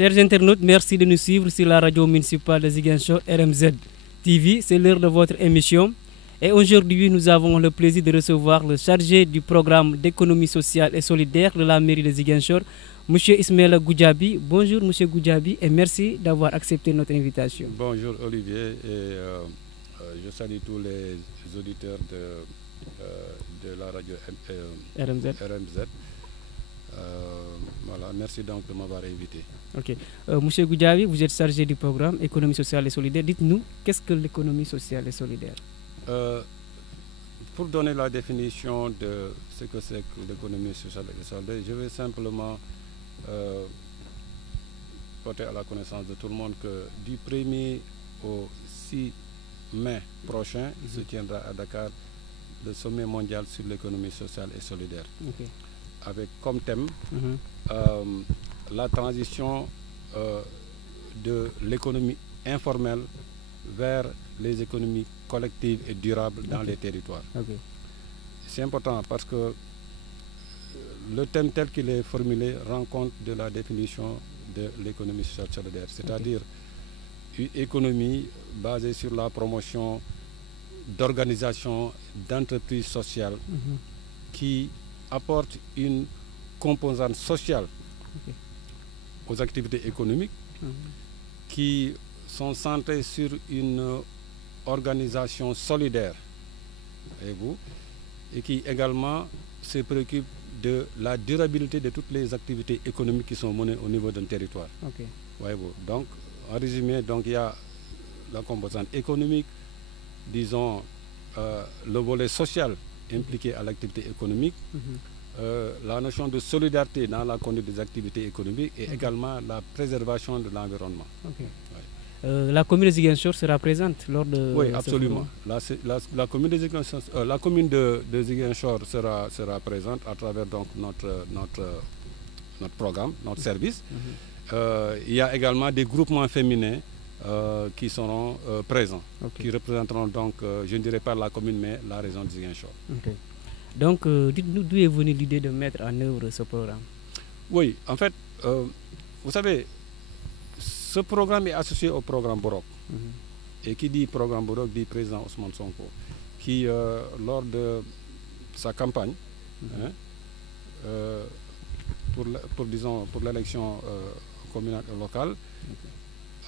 Chers internautes, merci de nous suivre sur la radio municipale de Ziguinchor RMZ TV. C'est l'heure de votre émission. Et aujourd'hui, nous avons le plaisir de recevoir le chargé du programme d'économie sociale et solidaire de la mairie de Ziguinchor, M. Ismaël Goudiaby. Bonjour M. Goudiaby et merci d'avoir accepté notre invitation. Bonjour Olivier et je salue tous les auditeurs de la radio RMZ. Voilà, merci donc de m'avoir invité. Ok. Monsieur Goudiaby, vous êtes chargé du programme économie sociale et solidaire. Dites-nous, qu'est-ce que l'économie sociale et solidaire? Pour donner la définition de ce que c'est que l'économie sociale et solidaire, je vais simplement porter à la connaissance de tout le monde que du 1er au 6 mai prochain se tiendra à Dakar le sommet mondial sur l'économie sociale et solidaire. Okay. Avec comme thème la transition de l'économie informelle vers les économies collectives et durables dans les territoires. Okay. C'est important parce que le thème tel qu'il est formulé rend compte de la définition de l'économie sociale et solidaire, c'est-à-dire une économie basée sur la promotion d'organisations, d'entreprises sociales qui apportent une composante sociale aux activités économiques qui sont centrées sur une organisation solidaire et qui également se préoccupe de la durabilité de toutes les activités économiques qui sont menées au niveau d'un territoire. Okay. Donc, en résumé, donc, il y a la composante économique, disons le volet social impliqué à l'activité économique, la notion de solidarité dans la conduite des activités économiques et également la préservation de l'environnement. Okay. La commune de Ziguinchor sera présente lors de... Oui, absolument. La commune de Ziguinchor sera présente à travers donc, notre programme, notre service. Il y a également des groupements féminins qui seront présents, qui représenteront donc, je ne dirais pas la commune, mais la région de Ziguinchor. Okay. Donc, dites-nous d'où est venue l'idée de mettre en œuvre ce programme? Oui, en fait, vous savez, ce programme est associé au programme Borok. Et qui dit programme Borok dit président Ousmane Sonko, qui, lors de sa campagne, pour l'élection communale et locale,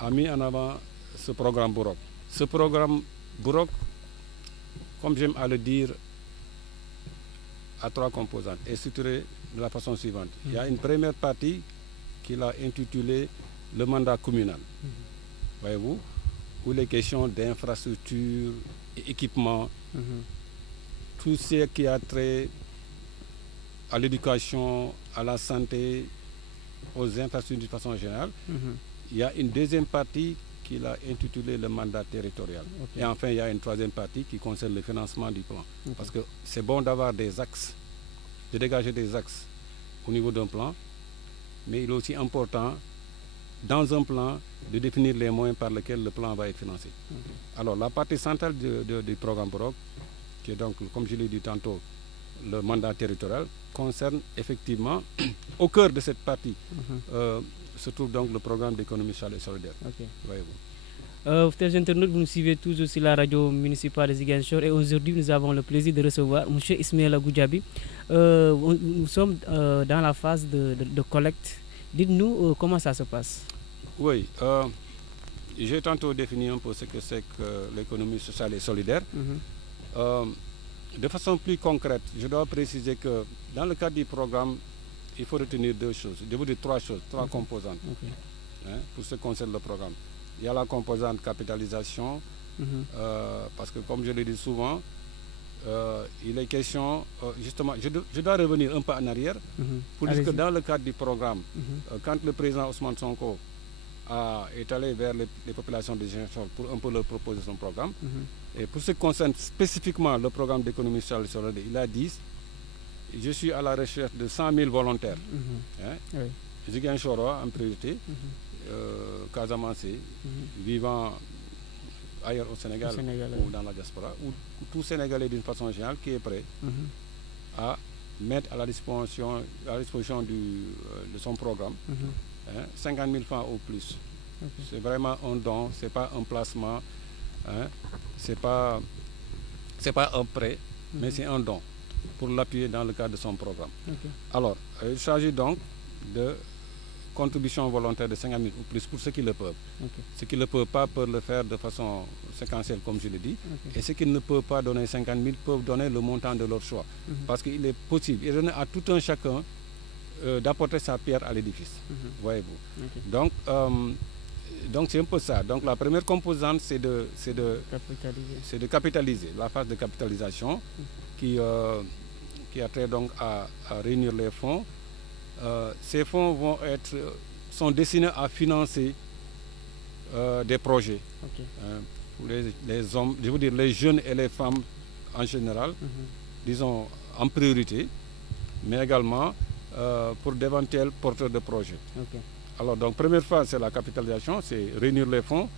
a mis en avant ce programme Borok. Ce programme Borok, comme j'aime à le dire, a 3 composantes, est structuré de la façon suivante. Il y a une première partie qu'il a intitulée le mandat communal, voyez-vous, où les questions d'infrastructure, équipement, tout ce qui a trait à l'éducation, à la santé, aux infrastructures de façon générale. Il y a une deuxième partie qu'il a intitulée le mandat territorial. Okay. Et enfin, il y a une troisième partie qui concerne le financement du plan. Okay. Parce que c'est bon d'avoir des axes, de dégager des axes au niveau d'un plan, mais il est aussi important, dans un plan, de définir les moyens par lesquels le plan va être financé. Okay. Alors, la partie centrale du programme Borok, qui est donc, comme je l'ai dit tantôt, le mandat territorial, concerne effectivement, au cœur de cette partie, se trouve donc le programme d'économie sociale et solidaire. Okay. Voyez-vous. Chers internautes, vous nous suivez toujours sur la radio municipale de Ziguinchor et aujourd'hui nous avons le plaisir de recevoir M. Ismaël Goudiaby. Nous sommes dans la phase de collecte. Dites-nous comment ça se passe. Oui, j'ai tantôt défini un peu ce que c'est que l'économie sociale et solidaire. De façon plus concrète, je dois préciser que dans le cadre du programme, il faut retenir 2 choses, je vous dire 3 choses, 3 composantes pour ce qui concerne le programme. Il y a la composante capitalisation, parce que comme je le dis souvent, il est question, justement, je dois revenir un peu en arrière, pour dire que dans le cadre du programme, quand le président Ousmane Sonko est allé vers les populations de Ziguinchor pour un peu leur proposer son programme, et pour ce qui concerne spécifiquement le programme d'économie sociale et solidaire, il a dit, je suis à la recherche de 100 000 volontaires, Ziguinchorois en priorité, Casamance, vivant ailleurs au Sénégal ou dans la diaspora, ou tout Sénégalais d'une façon générale qui est prêt à mettre à la disposition de son programme 50 000 francs ou plus. Okay. C'est vraiment un don, ce n'est pas un placement, ce n'est pas un prêt, mais c'est un don pour l'appuyer dans le cadre de son programme. Okay. Alors, il s'agit donc de contribution volontaire de 50 000 ou plus pour ceux qui le peuvent. Okay. Ceux qui ne le peuvent pas peuvent le faire de façon séquentielle, comme je l'ai dit. Okay. Et ceux qui ne peuvent pas donner 50 000 peuvent donner le montant de leur choix. Parce qu'il est possible, il est à tout un chacun d'apporter sa pierre à l'édifice. Voyez-vous. Okay. Donc c'est un peu ça. Donc la première composante, c'est de capitaliser, la phase de capitalisation qui a trait donc à réunir les fonds. Ces fonds sont destinés à financer des projets. Okay. Pour les hommes, je veux dire les jeunes et les femmes en général, disons en priorité, mais également pour d'éventuels porteurs de projets. Okay. Alors, donc, première phase, c'est la capitalisation, c'est réunir les fonds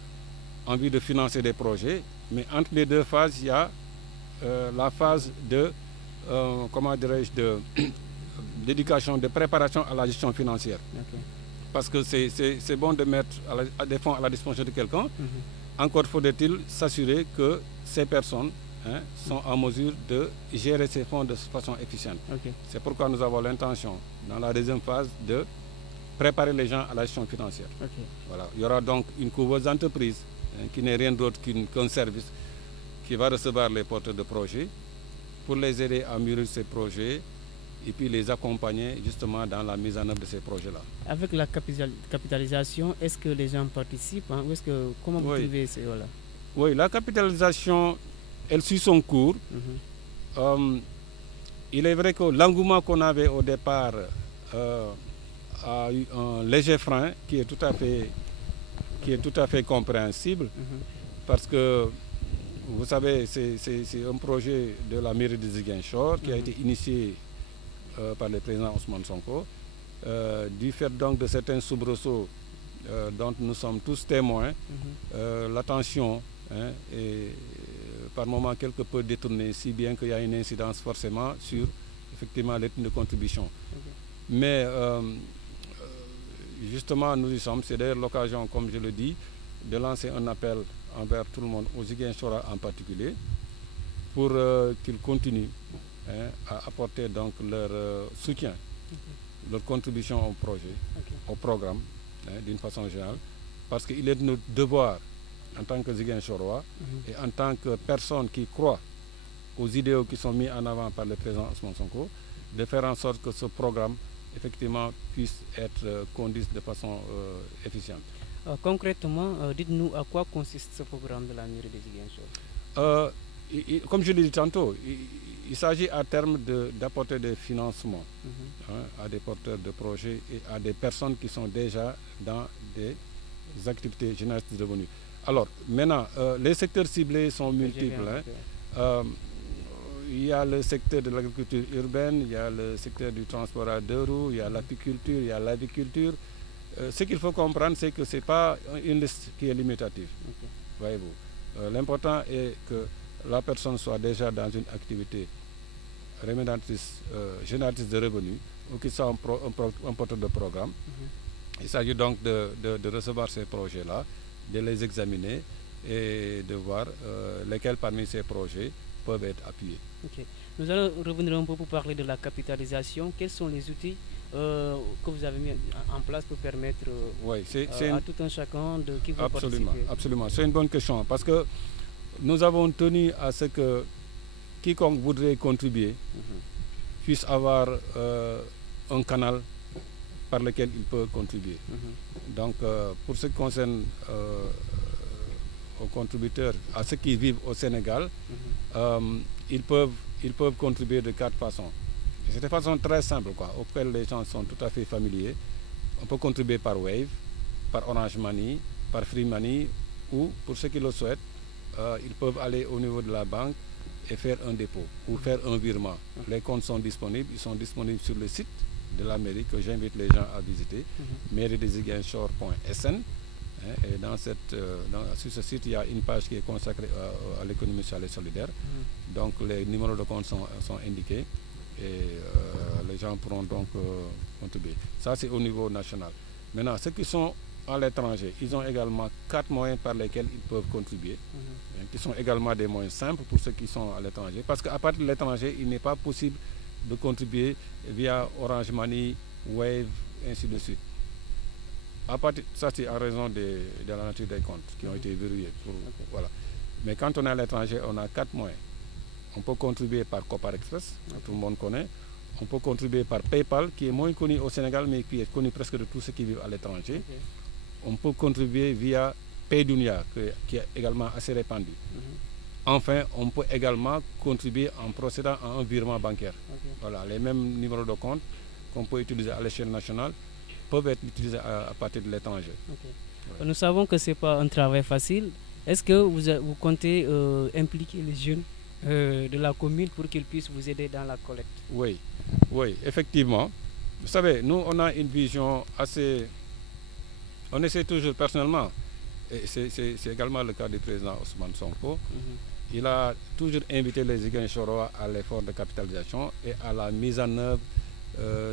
en vue de financer des projets. Mais entre les deux phases, il y a la phase de, comment dirais-je, d'éducation, de préparation à la gestion financière. Okay. Parce que c'est bon de mettre des fonds à la disposition de quelqu'un. Encore faut-il s'assurer que ces personnes sont en mesure de gérer ces fonds de façon efficiente. Okay. C'est pourquoi nous avons l'intention, dans la deuxième phase, de préparer les gens à la gestion financière. Okay. Voilà. Il y aura donc une couveuse d'entreprise qui n'est rien d'autre qu'un service qui va recevoir les porteurs de projets pour les aider à mûrir ces projets et puis les accompagner justement dans la mise en œuvre de ces projets-là. Avec la capitalisation, est-ce que les gens participent ou comment vous trouvez cela? Oui, la capitalisation, elle suit son cours. Il est vrai que l'engouement qu'on avait au départ a eu un léger frein qui est tout à fait compréhensible parce que vous savez c'est un projet de la mairie de Ziguinchor qui a été initié par le président Ousmane Sonko du fait donc de certains soubresauts dont nous sommes tous témoins. L'attention est par moments quelque peu détournée, si bien qu'il y a une incidence forcément sur effectivement les de contribution. Mais justement, nous y sommes. C'est d'ailleurs l'occasion, comme je le dis, de lancer un appel envers tout le monde, aux Ziguinchorois en particulier, pour qu'ils continuent à apporter donc leur soutien, leur contribution au projet, au programme, d'une façon générale, parce qu'il est de notre devoir, en tant que Ziguinchorois, et en tant que personne qui croit aux idéaux qui sont mis en avant par le président Ousmane Sonko, de faire en sorte que ce programme effectivement puisse être conduit de façon efficiente. Concrètement, dites-nous à quoi consiste ce programme de la mairie de Ziguinchor. Comme je l'ai dit tantôt, il s'agit à terme d'apporter des financements à des porteurs de projets et à des personnes qui sont déjà dans des activités génératrices de revenus. Alors, maintenant, les secteurs ciblés sont multiples. Il y a le secteur de l'agriculture urbaine, il y a le secteur du transport à deux roues, il y a l'apiculture, il y a l'aviculture. Ce qu'il faut comprendre, c'est que ce n'est pas une liste qui est limitative. Voyez-vous. L'important est que la personne soit déjà dans une activité rémunératrice, génératrice de revenus, ou qu'il soit un porteur de programme. Il s'agit donc de recevoir ces projets-là, de les examiner et de voir lesquels parmi ces projets peuvent être appuyés. Okay. Nous allons revenir un peu pour parler de la capitalisation. Quels sont les outils que vous avez mis en place pour permettre à tout un chacun de qui veut participer? Absolument, c'est une bonne question parce que nous avons tenu à ce que quiconque voudrait contribuer puisse avoir un canal par lequel il peut contribuer. Donc, pour ce qui concerne aux contributeurs, à ceux qui vivent au Sénégal, ils peuvent contribuer de 4 façons. C'est de façon très simple, auxquelles les gens sont tout à fait familiers. On peut contribuer par Wave, par Orange Money, par Free Money, ou pour ceux qui le souhaitent, ils peuvent aller au niveau de la banque et faire un dépôt ou faire un virement. Les comptes sont disponibles, ils sont disponibles sur le site de la mairie que j'invite les gens à visiter, mairie-de-Ziguinchor.sn. Et sur ce site, il y a une page qui est consacrée à l'économie sociale et solidaire. Donc les numéros de compte sont indiqués et les gens pourront donc contribuer. Ça, c'est au niveau national. Maintenant, ceux qui sont à l'étranger, ils ont également 4 moyens par lesquels ils peuvent contribuer, qui sont également des moyens simples pour ceux qui sont à l'étranger. Parce qu'à partir de l'étranger, il n'est pas possible de contribuer via Orange Money, Wave, ainsi de suite. À partir, ça, c'est en raison de la nature des comptes qui ont été verrouillés. Voilà. Mais quand on est à l'étranger, on a 4 moyens. On peut contribuer par Copar Express, tout le monde connaît. On peut contribuer par PayPal, qui est moins connu au Sénégal, mais qui est connu presque de tous ceux qui vivent à l'étranger. On peut contribuer via Paydunia, qui est également assez répandu. Enfin, on peut également contribuer en procédant à un virement bancaire. Voilà, les mêmes numéros de compte qu'on peut utiliser à l'échelle nationale peuvent être utilisés à partir de l'étranger. Ouais. Nous savons que ce n'est pas un travail facile. Est-ce que vous comptez impliquer les jeunes de la commune pour qu'ils puissent vous aider dans la collecte? Oui, oui, effectivement. Vous savez, nous, on a une vision assez... On essaie toujours personnellement, et c'est également le cas du président Ousmane Sonko, il a toujours invité les Ziguinchorois à l'effort de capitalisation et à la mise en œuvre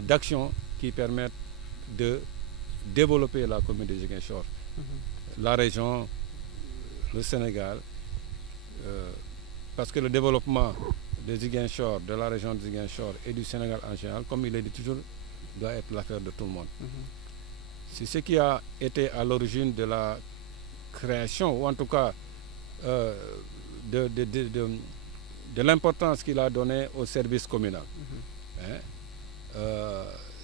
d'actions qui permettent de développer la commune de Ziguinchor, la région, le Sénégal, parce que le développement de Ziguinchor, de la région de Ziguinchor et du Sénégal en général, comme il est dit toujours, doit être l'affaire de tout le monde. C'est ce qui a été à l'origine de la création, ou en tout cas de l'importance qu'il a donnée au service communal.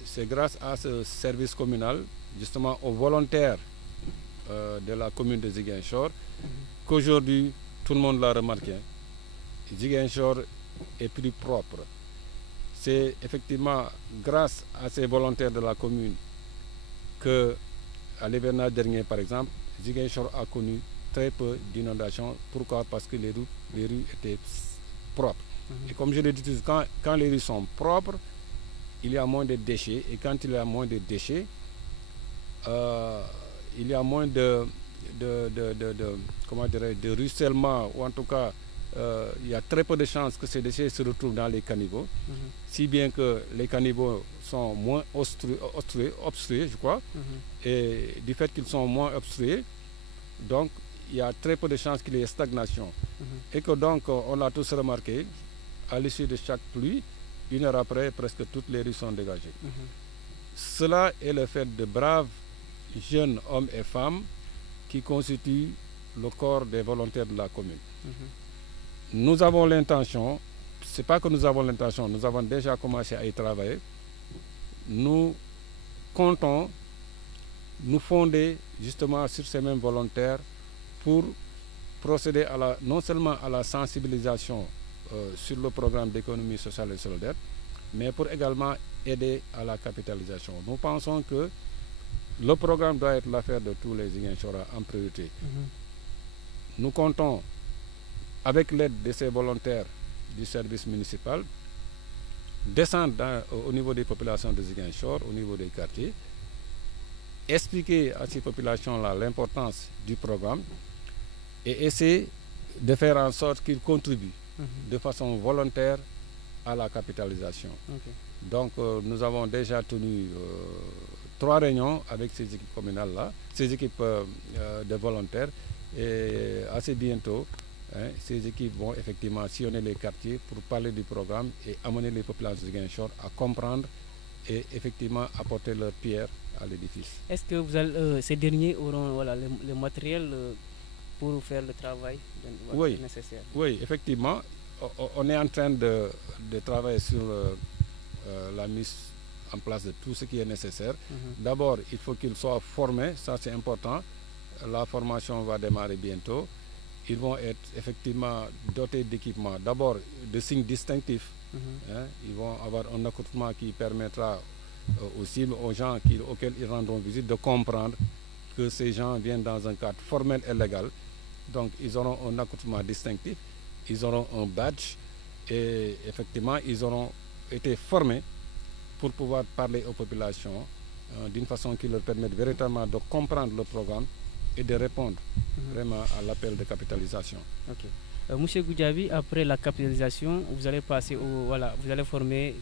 C'est grâce à ce service communal, justement aux volontaires de la commune de Ziguinchor, qu'aujourd'hui, tout le monde l'a remarqué, Ziguinchor est plus propre. C'est effectivement grâce à ces volontaires de la commune que, à l'hivernage dernier par exemple, Ziguinchor a connu très peu d'inondations. Pourquoi? Parce que les rues étaient propres. Et comme je l'ai dit, quand les rues sont propres, il y a moins de déchets. Et quand il y a moins de déchets, il y a moins de ruissellement, ou en tout cas, il y a très peu de chances que ces déchets se retrouvent dans les caniveaux, si bien que les caniveaux sont moins obstrués, je crois, et du fait qu'ils sont moins obstrués, donc il y a très peu de chances qu'il y ait stagnation. Et que donc, on l'a tous remarqué, à l'issue de chaque pluie, 1 heure après, presque toutes les rues sont dégagées. Cela est le fait de braves jeunes hommes et femmes qui constituent le corps des volontaires de la commune. Nous avons l'intention, c'est pas que nous avons l'intention, nous avons déjà commencé à y travailler. Nous comptons nous fonder justement sur ces mêmes volontaires pour procéder à non seulement à la sensibilisation sur le programme d'économie sociale et solidaire, mais pour également aider à la capitalisation. Nous pensons que le programme doit être l'affaire de tous les Ziguinchorois en priorité. Nous comptons, avec l'aide de ces volontaires du service municipal, descendre au niveau des populations de Ziguinchor, au niveau des quartiers, expliquer à ces populations-là l'importance du programme et essayer de faire en sorte qu'ils contribuent de façon volontaire à la capitalisation. Donc nous avons déjà tenu 3 réunions avec ces équipes communales-là, ces équipes de volontaires, et assez bientôt, ces équipes vont effectivement sillonner les quartiers pour parler du programme et amener les populations de Ziguinchor à comprendre et effectivement apporter leur pierre à l'édifice. Est-ce que ces derniers auront le matériel pour faire le travail nécessaire? Oui, effectivement. On est en train de travailler sur la mise en place de tout ce qui est nécessaire. D'abord, il faut qu'ils soient formés, ça c'est important. La formation va démarrer bientôt. Ils vont être effectivement dotés d'équipements. D'abord, de signes distinctifs. Ils vont avoir un accoutrement qui permettra aussi aux gens auxquels ils rendront visite de comprendre que ces gens viennent dans un cadre formel et légal. Donc, ils auront un accoutrement distinctif, ils auront un badge et effectivement, ils auront été formés pour pouvoir parler aux populations d'une façon qui leur permette véritablement de comprendre le programme et de répondre vraiment à l'appel de capitalisation. Monsieur Goudiaby, après la capitalisation, vous allez passer vous allez former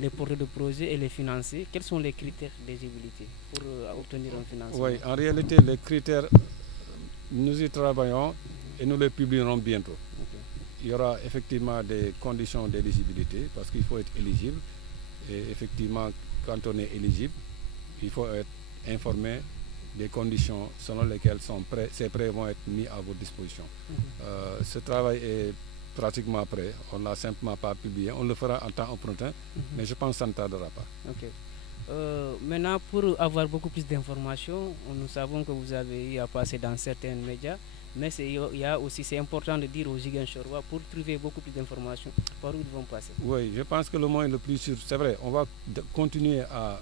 les porteurs de projets et les financer. Quels sont les critères d'éligibilité pour obtenir un financement? Oui, en réalité, les critères, nous y travaillons et nous les publierons bientôt. Ok. Il y aura effectivement des conditions d'éligibilité parce qu'il faut être éligible. Et effectivement, quand on est éligible, il faut être informé des conditions selon lesquelles ces prêts vont être mis à votre disposition. Ce travail est pratiquement prêt. On ne l'a simplement pas publié. On le fera en temps opportun, mais je pense que ça ne tardera pas. Ok. Maintenant, pour avoir beaucoup plus d'informations, nous savons que vous avez eu à passer dans certains médias, mais il y a aussi, c'est important de dire aux Ziguinchorois, pour trouver beaucoup plus d'informations, par où ils vont passer. Oui, je pense que le moyen le plus sûr, c'est vrai, on va continuer à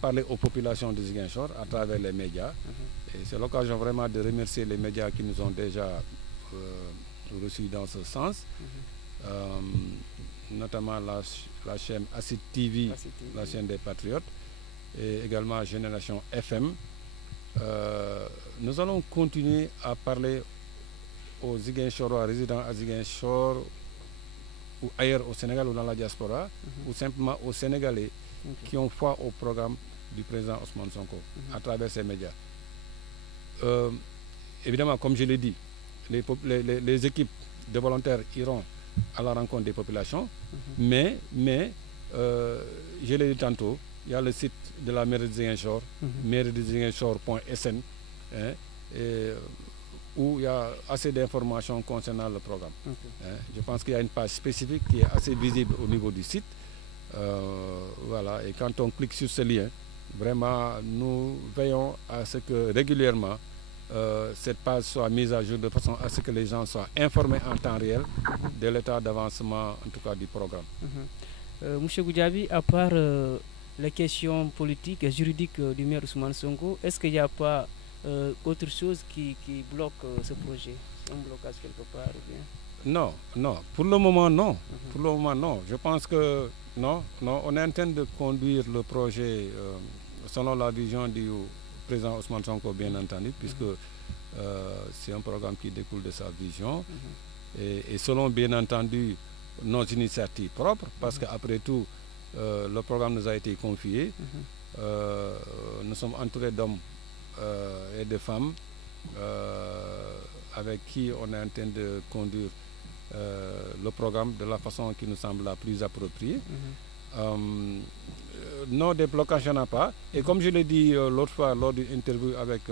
parler aux populations de Ziguinchor à travers les médias. Et c'est l'occasion vraiment de remercier les médias qui nous ont déjà reçus dans ce sens. Notamment la chaîne Acid TV, la chaîne des Patriotes, et également Génération FM. Nous allons continuer à parler aux Ziguinchorois résidant à Ziguinchor ou ailleurs au Sénégal ou dans la diaspora, ou simplement aux Sénégalais qui ont foi au programme du président Ousmane Sonko à travers ces médias. Évidemment, comme je l'ai dit, les équipes de volontaires iront à la rencontre des populations, mais je l'ai dit tantôt, il y a le site de la mairie de Ziguinchor, mairie-de-Ziguinchor.sn, où il y a assez d'informations concernant le programme. Je pense qu'il y a une page spécifique qui est assez visible au niveau du site. Voilà, et quand on clique sur ce lien, vraiment, nous veillons à ce que régulièrement, cette page soit mise à jour de façon à ce que les gens soient informés en temps réel de l'état d'avancement, en tout cas, du programme. Monsieur Goudiaby, à part les questions politiques et juridiques du maire Ousmane Sonko, est-ce qu'il n'y a pas autre chose qui bloque ce projet? Un blocage quelque part ou bien? Non, non. Pour le moment, non. Pour le moment, non. Je pense que non. On est en train de conduire le projet selon la vision du président Ousmane Sonko, bien entendu, puisque c'est un programme qui découle de sa vision. Et selon, bien entendu, nos initiatives propres, parce qu'après tout, le programme nous a été confié. Nous sommes entourés d'hommes et de femmes avec qui on est en train de conduire le programme de la façon qui nous semble la plus appropriée. Non, des blocages, il n'y en a pas. Et comme je l'ai dit l'autre fois lors d'une interview avec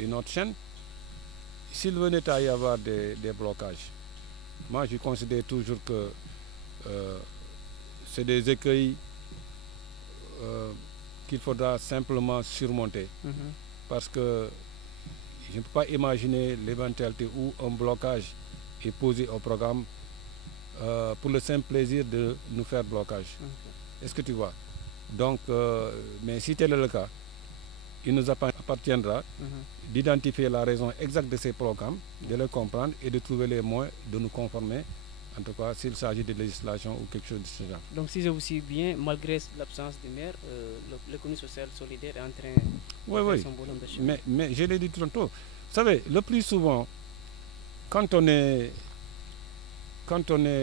une autre chaîne, s'il venait à y avoir des blocages, moi je considère toujours que c'est des écueils qu'il faudra simplement surmonter. Parce que je ne peux pas imaginer l'éventualité où un blocage est posé au programme pour le simple plaisir de nous faire blocage. Est-ce que tu vois? Donc, mais si tel est le cas, il nous appartiendra d'identifier la raison exacte de ces programmes, de les comprendre et de trouver les moyens de nous conformer, en tout cas s'il s'agit de législation ou quelque chose de ce genre. Donc si je vous suis bien, malgré l'absence du maire, l'économie sociale solidaire est en train de faire son bonhomme de chemin. Mais je l'ai dit tantôt, vous savez, le plus souvent, quand on est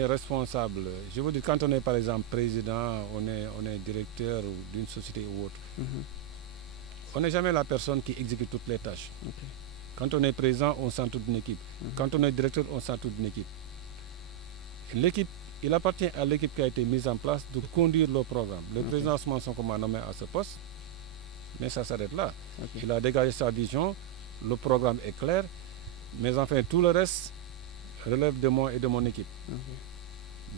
responsable, je veux dire, quand on est par exemple président, on est directeur d'une société ou autre, on n'est jamais la personne qui exécute toutes les tâches. Quand on est président, on s'entoure d'une équipe. Quand on est directeur, on s'entoure d'une équipe. L'équipe, il appartient à l'équipe qui a été mise en place de conduire le programme. Le président Ousmane Sonko m'a nommé à ce poste, mais ça s'arrête là. Il a dégagé sa vision, le programme est clair, mais enfin tout le reste relève de moi et de mon équipe.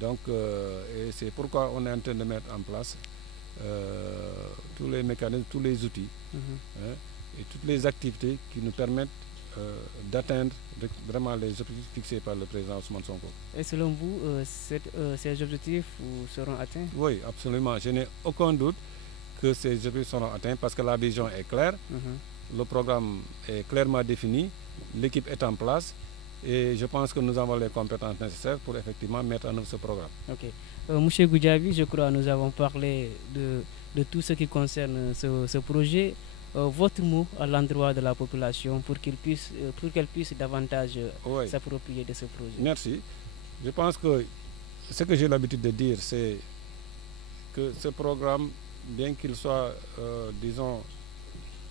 Donc, et c'est pourquoi on est en train de mettre en place tous les mécanismes, tous les outils et toutes les activités qui nous permettent d'atteindre vraiment les objectifs fixés par le président Ousmane Sonko. Et selon vous, ces objectifs seront atteints? Oui, absolument. Je n'ai aucun doute que ces objectifs seront atteints parce que la vision est claire, le programme est clairement défini, l'équipe est en place et je pense que nous avons les compétences nécessaires pour effectivement mettre en œuvre ce programme. Ok. Monsieur Goudiaby, je crois que nous avons parlé de tout ce qui concerne ce projet. Votre mot à l'endroit de la population pour qu'elle puisse davantage s'approprier de ce projet? Merci. Je pense que ce que j'ai l'habitude de dire, c'est que ce programme, bien qu'il soit, disons,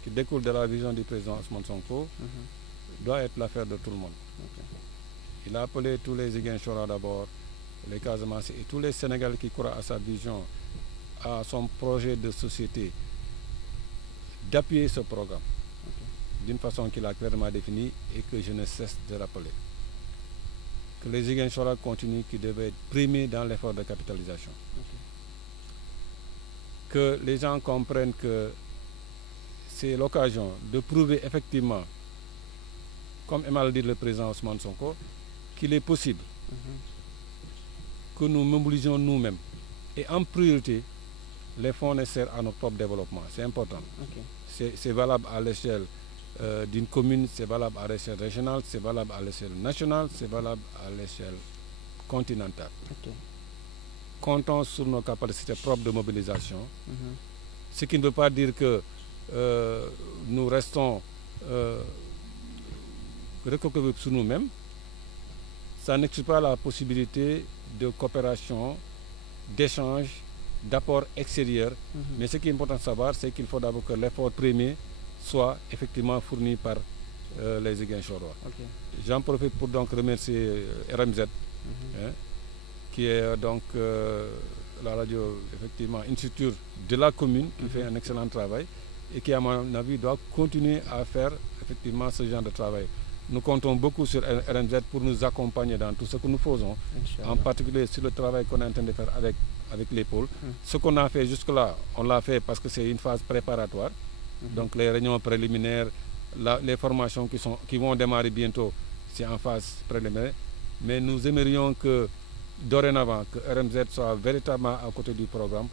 qui découle de la vision du président Ousmane Sonko, doit être l'affaire de tout le monde. Il a appelé tous les Ziguinchorois d'abord, les Casamance et tous les Sénégalais qui croient à sa vision, à son projet de société, d'appuyer ce programme d'une façon qu'il a clairement définie et que je ne cesse de rappeler. Que les Ziguinchorois continuent, qui devaient être primés dans l'effort de capitalisation. Que les gens comprennent que c'est l'occasion de prouver effectivement, comme aime à le dire le président Ousmane Sonko, qu'il est possible que nous mobilisions nous-mêmes et en priorité les fonds nécessaires à notre propre développement. C'est important. C'est valable à l'échelle d'une commune, c'est valable à l'échelle régionale, c'est valable à l'échelle nationale, c'est valable à l'échelle continentale. Comptons sur nos capacités propres de mobilisation, ce qui ne veut pas dire que nous restons recroquevillés sur nous-mêmes. Ça n'exclut pas la possibilité de coopération, d'échange, d'apport extérieur. Mais ce qui est important de savoir, c'est qu'il faut d'abord que l'effort premier soit effectivement fourni par les Ziguinchorois. J'en profite pour donc remercier RMZ, qui est donc la radio, effectivement, une structure de la commune qui fait un excellent travail et qui, à mon avis, doit continuer à faire effectivement ce genre de travail. Nous comptons beaucoup sur RMZ pour nous accompagner dans tout ce que nous faisons, en particulier sur le travail qu'on est en train de faire avec les pôles. Ce qu'on a fait jusque-là, on l'a fait parce que c'est une phase préparatoire. Donc les réunions préliminaires, les formations qui vont démarrer bientôt, c'est en phase préliminaire. Mais nous aimerions que, dorénavant, que RMZ soit véritablement à côté du programme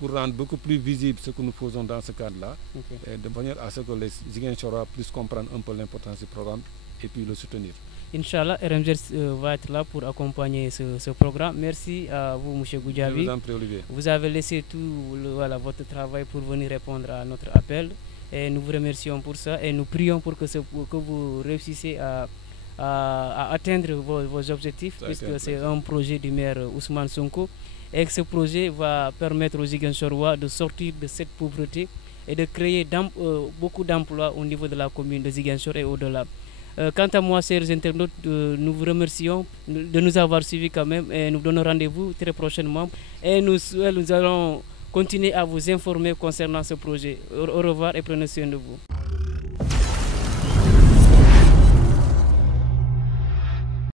pour rendre beaucoup plus visible ce que nous faisons dans ce cadre-là, et de manière à ce que les Ziguinchorois puissent comprendre un peu l'importance du programme et puis le soutenir. Inch'Allah, RMZ va être là pour accompagner ce programme. Merci à vous, M. Goudiaby. Je vous en prie, Olivier. Vous avez laissé tout votre travail pour venir répondre à notre appel. Et nous vous remercions pour ça et nous prions pour que vous réussissiez à atteindre vos objectifs, puisque c'est un projet du maire Ousmane Sonko. Et que ce projet va permettre aux Ziguinchorois de sortir de cette pauvreté et de créer beaucoup d'emplois au niveau de la commune de Ziguinchor et au-delà. Quant à moi, chers internautes, nous vous remercions de nous avoir suivis quand même et nous donnons rendez-vous très prochainement. Et nous allons continuer à vous informer concernant ce projet. Au revoir et prenez soin de vous.